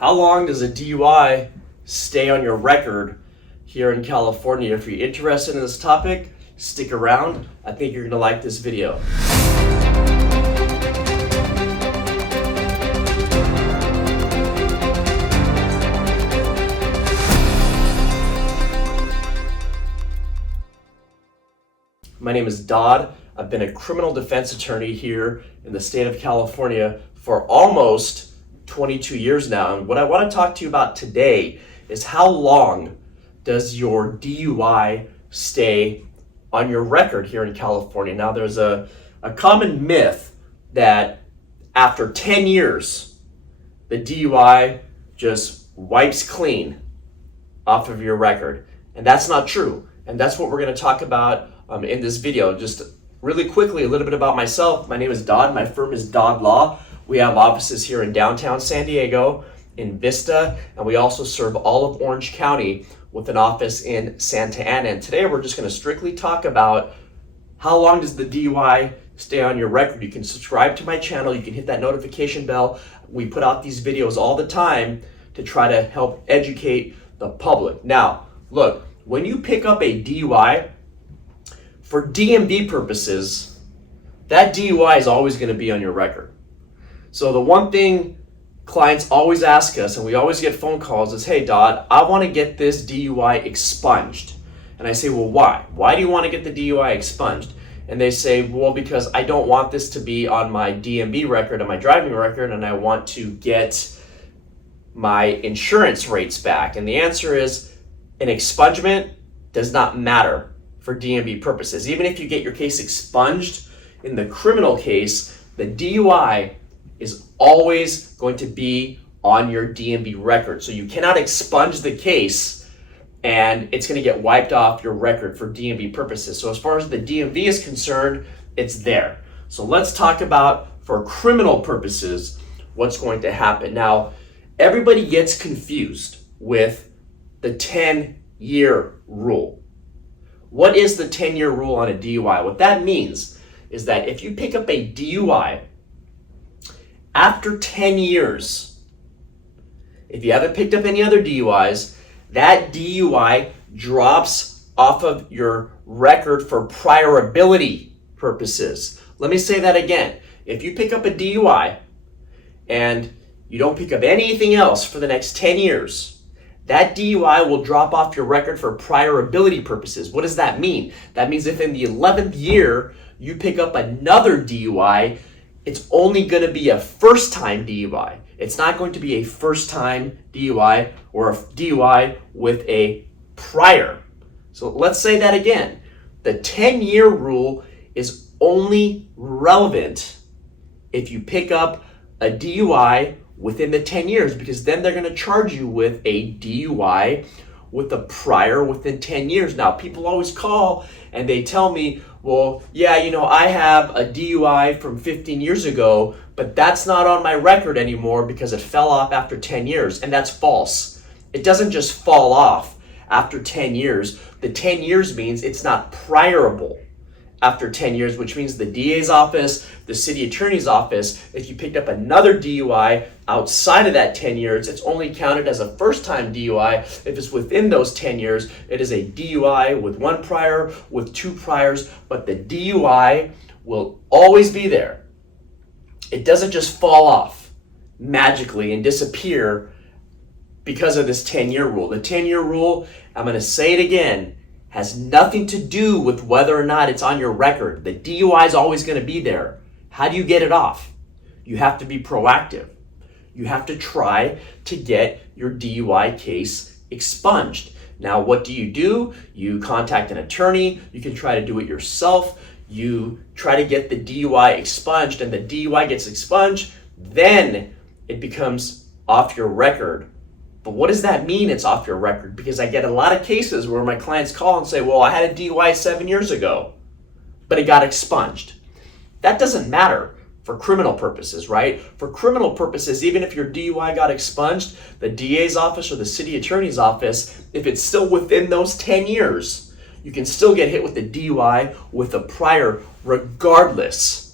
How long does a DUI stay on your record here in California? If you're interested in this topic, stick around. I think you're going to like this video. My name is Dod. I've been a criminal defense attorney here in the state of California for almost 22 years now. And what I want to talk to you about today is how long does your DUI stay on your record here in California? Now, there's a common myth that after 10 years, the DUI just wipes clean off of your record. And that's not true. And that's what we're going to talk about in this video. Just really quickly, a little bit about myself. My name is Dod. My firm is Dod Law. We have offices here in downtown San Diego, in Vista, and we also serve all of Orange County with an office in Santa Ana. And today we're just going to strictly talk about how long does the DUI stay on your record. You can subscribe to my channel. You can hit that notification bell. We put out these videos all the time to try to help educate the public. Now, look, when you pick up a DUI, for DMV purposes, that DUI is always going to be on your record. So the one thing clients always ask us, and we always get phone calls, is, hey, Dod, I want to get this DUI expunged. And I say, well, why? Why do you want to get the DUI expunged? And they say, well, because I don't want this to be on my DMV record, on my driving record, and I want to get my insurance rates back. And the answer is, an expungement does not matter for DMV purposes. Even if you get your case expunged in the criminal case, the DUI is always going to be on your DMV record. So you cannot expunge the case and it's going to get wiped off your record for DMV purposes. So as far as the DMV is concerned, it's there. So let's talk about, for criminal purposes, what's going to happen. Now, everybody gets confused with the 10-year rule. What is the 10-year rule on a DUI? What that means is that if you pick up a DUI after 10 years, if you haven't picked up any other DUIs, that DUI drops off of your record for priorability purposes. Let me say that again. If you pick up a DUI and you don't pick up anything else for the next 10 years, that DUI will drop off your record for priorability purposes. What does that mean? That means if in the 11th year you pick up another DUI, it's only going to be a first-time DUI. It's not going to be a first-time DUI or a DUI with a prior. So let's say that again. The 10-year rule is only relevant if you pick up a DUI within the 10 years, because then they're going to charge you with a DUI with a prior within 10 years. Now, people always call and they tell me, well, yeah, I have a DUI from 15 years ago, but that's not on my record anymore because it fell off after 10 years. And that's false. It doesn't just fall off after 10 years. The 10 years means it's not priorable after 10 years, which means the DA's office, the city attorney's office, if you picked up another DUI outside of that 10 years, it's only counted as a first-time DUI. If it's within those 10 years, it is a DUI with one prior, with two priors, but the DUI will always be there. It doesn't just fall off magically and disappear because of this 10-year rule. The 10-year rule, I'm going to say it again, has nothing to do with whether or not it's on your record. The DUI is always going to be there. How do you get it off? You have to be proactive. You have to try to get your DUI case expunged. Now, what do? You contact an attorney. You can try to do it yourself. You try to get the DUI expunged, and the DUI gets expunged, then it becomes off your record. But what does that mean, it's off your record? Because I get a lot of cases where my clients call and say, well, I had a DUI 7 years ago, but it got expunged. That doesn't matter for criminal purposes, right? For criminal purposes, even if your DUI got expunged, the DA's office or the city attorney's office, if it's still within those 10 years, you can still get hit with the DUI with a prior regardless